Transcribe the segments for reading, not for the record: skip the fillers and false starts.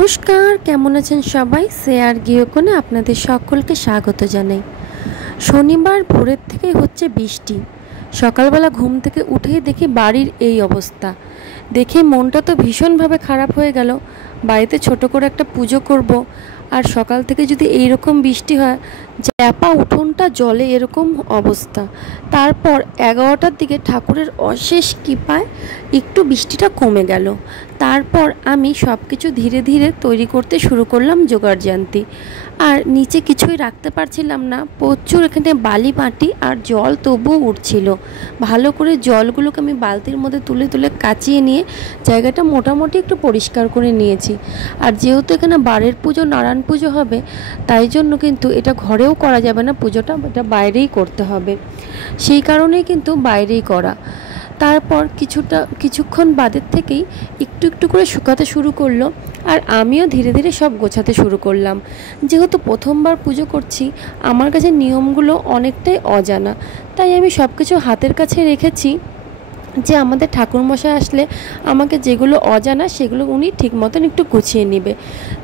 নমস্কার, কেমন আছেন সবাই? শেয়ার গৃহকোণে আপনাদের সকলকে স্বাগত জানাই। শনিবার ভোরের থেকেই হচ্ছে বৃষ্টি। সকালবেলা ঘুম থেকে উঠেই দেখি বাড়ির এই অবস্থা। দেখে মনটা তো ভীষণভাবে খারাপ হয়ে গেল। বাড়িতে ছোট করে একটা পুজো করব, আর সকাল থেকে যদি এই রকম বৃষ্টি হয়, চ্যাপা উঠোনটা জলে এরকম অবস্থা। তারপর 11টার দিকে ঠাকুরের অশেষ কৃপায় একটু বৃষ্টিটা কমে গেল। তারপর আমি সব কিছু ধীরে ধীরে তৈরি করতে শুরু করলাম জোগাড়যন্ত্রী। আর নিচে কিছুই রাখতে পারছিলাম না, প্রচুর এখানে বালি মাটি আর জল তবুও উঠছিল। ভালো করে জলগুলোকে আমি বালতির মধ্যে তুলে তুলে কাচিয়ে নিয়ে জায়গাটা মোটামুটি একটু পরিষ্কার করে নিয়েছি। আর যেহেতু এখানে বারের পুজো, নারায়ণ পুজো হবে, তাই জন্য কিন্তু এটা ঘরেও করা যাবে না, পুজোটা এটা বাইরেই করতে হবে। সেই কারণেই কিন্তু বাইরেই করা। তারপর কিছুক্ষণ বাদের থেকেই একটু একটু করে শুকাতে শুরু করলো, আর আমিও ধীরে ধীরে সব গোছাতে শুরু করলাম। যেহেতু প্রথমবার পুজো করছি, আমার কাছে নিয়মগুলো অনেকটাই অজানা, তাই আমি সব কিছু হাতের কাছে রেখেছি যে আমাদের ঠাকুরমশাই আসলে আমাকে যেগুলো অজানা সেগুলো উনি ঠিক মতন একটু গুছিয়ে নেবে।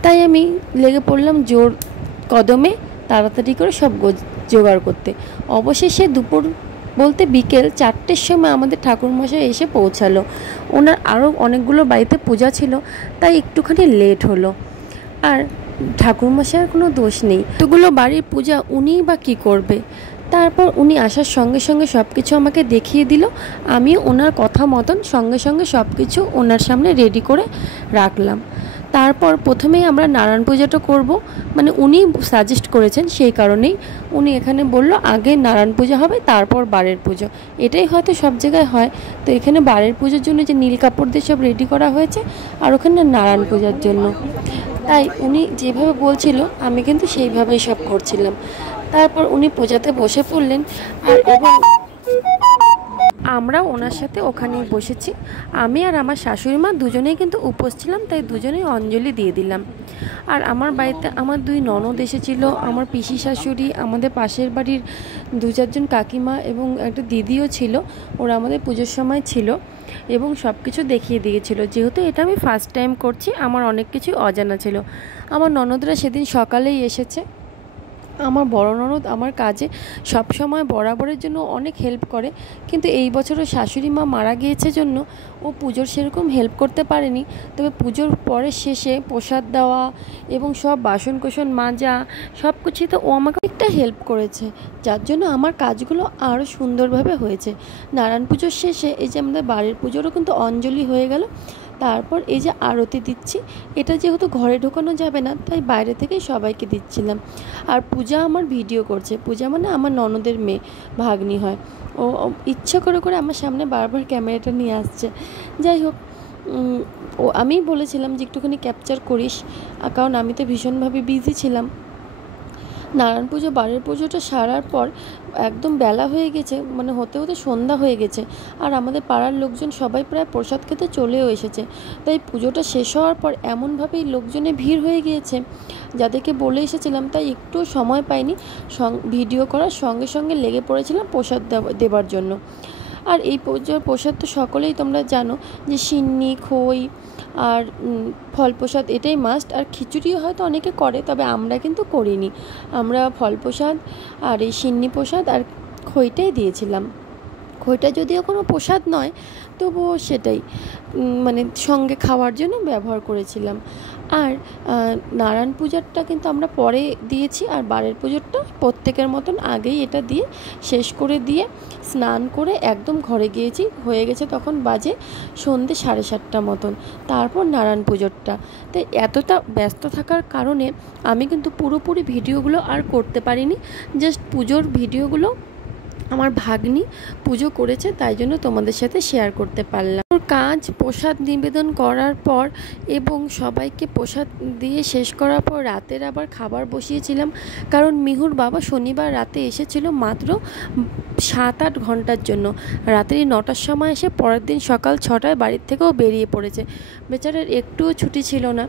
তাই আমি লেগে পড়লাম জোর কদমে তাড়াতাড়ি করে সব জোগাড় করতে। অবশেষে দুপুর বলতে বিকেল 4টের সময় আমাদের ঠাকুরমশাই এসে পৌঁছালো। ওনার আরও অনেকগুলো বাড়িতে পূজা ছিল, তাই একটুখানি লেট হলো। আর ঠাকুরমশাইয়ের কোনো দোষ নেই, এতগুলো বাড়ির পূজা উনিই বা কী করবে। তারপর উনি আসার সঙ্গে সঙ্গে সব কিছু আমাকে দেখিয়ে দিল। আমি ওনার কথা মতন সঙ্গে সঙ্গে সব কিছু ওনার সামনে রেডি করে রাখলাম। তারপর প্রথমেই আমরা নারায়ণ পূজাটা করব, মানে উনি সাজেস্ট করেছেন, সেই কারণেই উনি এখানে বলল আগে নারায়ণ পূজা হবে, তারপর বারের পুজো। এটাই হয়তো সব জায়গায় হয়। তো এখানে বারের পুজোর জন্য যে নীল কাপড় দিয়ে সব রেডি করা হয়েছে, আর ওখানে নারায়ণ পূজার জন্য। তাই উনি যেভাবে বলছিল আমি কিন্তু সেইভাবেই সব করছিলাম। তারপর উনি পূজাতে বসে পড়লেন, এবং আমরা ওনার সাথে ওখানেই বসেছি। আমি আর আমার শাশুড়ি মা দুজনেই কিন্তু উপোস ছিলাম, তাই দুজনেই অঞ্জলি দিয়ে দিলাম। আর আমার বাড়িতে আমার 2 ননদ এসেছিল, আমার পিসি শাশুড়ি, আমাদের পাশের বাড়ির 2-4জন কাকিমা এবং একটা দিদিও ছিল। ওরা আমাদের পুজোর সময় ছিল এবং সব কিছু দেখিয়ে দিয়েছিল। যেহেতু এটা আমি ফার্স্ট টাইম করছি, আমার অনেক কিছু অজানা ছিল। আমার ননদরা সেদিন সকালেই এসেছে। আমার বড় ননদ আমার কাজে সব সময় বরাবরের জন্য অনেক হেল্প করে, কিন্তু এই বছরও শাশুড়ি মা মারা গিয়েছে জন্য ও পুজোর সেরকম হেল্প করতে পারেনি। তবে পুজোর পরে শেষে প্রসাদ দেওয়া এবং সব বাসন কোসন মাজা সব কিছুই তো ও আমাকে একটা হেল্প করেছে, যার জন্য আমার কাজগুলো আরও সুন্দরভাবে হয়েছে। নারায়ণ পুজোর শেষে এই যে আমাদের বাড়ির পুজোরও কিন্তু অঞ্জলি হয়ে গেল। তারপর এই যে আরতি দিচ্ছি, এটা যেহেতু ঘরে ঢোকানো যাবে না, তাই বাইরে থেকেই সবাইকে দিচ্ছিলাম। আর পূজা আমার ভিডিও করছে। পূজা মানে আমার ননদের মেয়ে, ভাগ্নি হয়। ও ইচ্ছা করে করে আমার সামনে বারবার ক্যামেরাটা নিয়ে আসছে। যাই হোক, আমি বলেছিলাম যে একটুখানি ক্যাপচার করিস, কারণ আমি তো ভীষণভাবে বিজি ছিলাম। নারায়ণ পুজো বারের পুজোটা সারার পর একদম বেলা হয়ে গেছে, মানে হতে হতে সন্ধ্যা হয়ে গেছে। আর আমাদের পাড়ার লোকজন সবাই প্রায় প্রসাদ খেতে চলেও এসেছে। তাই পুজোটা শেষ হওয়ার পর এমনভাবেই লোকজনে ভিড় হয়ে গিয়েছে, যাদেরকে বলে এসেছিলাম তাই একটু সময় পাইনি। ভিডিও করার সঙ্গে সঙ্গে লেগে পড়েছিলাম প্রসাদ দেবার জন্য। আর এই পুজোর প্রসাদ তো সকলেই তোমরা জানো যে সিন্নি, খই আর ফল প্রসাদ, এটাই মাস্ট। আর খিচুড়িও হয়তো অনেকে করে, তবে আমরা কিন্তু করিনি। আমরা ফল প্রসাদ আর এই সিন্নি প্রসাদ আর খইটাই দিয়েছিলাম। খইটা যদিও কোনো প্রসাদ নয়, তবুও সেটাই মানে সঙ্গে খাওয়ার জন্য ব্যবহার করেছিলাম। আর নারায়ণ পূজারটা কিন্তু আমরা পরে দিয়েছি, আর বারের পুজোরটা প্রত্যেকের মতন আগেই এটা দিয়ে শেষ করে দিয়ে স্নান করে একদম ঘরে গিয়েছি। হয়ে গেছে তখন বাজে সন্ধ্যে 7:30 মতন। তারপর নারায়ণ পুজোরটা, তাই এতটা ব্যস্ত থাকার কারণে আমি কিন্তু পুরোপুরি ভিডিওগুলো আর করতে পারিনি। জাস্ট পুজোর ভিডিওগুলো আমার ভাগ্নি পুজো করেছে, তাই জন্য তোমাদের সাথে শেয়ার করতে পারলাম। কাজ প্রসাদ নিবেদন করার পর এবং সবাইকে প্রসাদ দিয়ে শেষ করার পর রাতের আবার খাবার বসিয়েছিলাম, কারণ মিহুর বাবা শনিবার রাতে এসেছিল মাত্র 7-8 ঘন্টার জন্য। রাত্রি 9টার সময় এসে পরের দিন সকাল 6টায় বাড়ির থেকেও বেরিয়ে পড়েছে। বেচারার একটুও ছুটি ছিল না,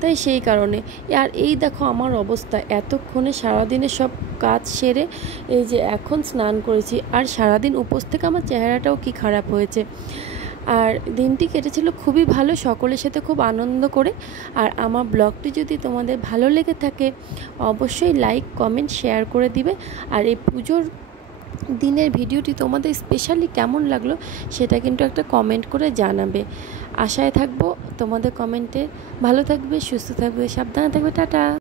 তাই সেই কারণে। আর এই দেখো আমার অবস্থা, এতক্ষণে সারাদিনে সব কাজ সেরে এই যে এখন স্নান করেছি, আর সারাদিন উপোস থেকে আমার চেহারাটাও কি খারাপ হয়েছে। আর দিনটি কেটেছিল খুবই ভালো, সকলের সাথে খুব আনন্দ করে। আর আমার ব্লগটি যদি তোমাদের ভালো লেগে থাকে অবশ্যই লাইক কমেন্ট শেয়ার করে দিবে। আর এই পুজোর দিনের ভিডিওটি তোমাদের স্পেশালি কেমন লাগলো সেটা কিন্তু একটা কমেন্ট করে জানাবে। আশায় থাকবো তোমাদের কমেন্টে। ভালো থাকবে, সুস্থ থাকবে, সাবধানে থাকবে, টাটা।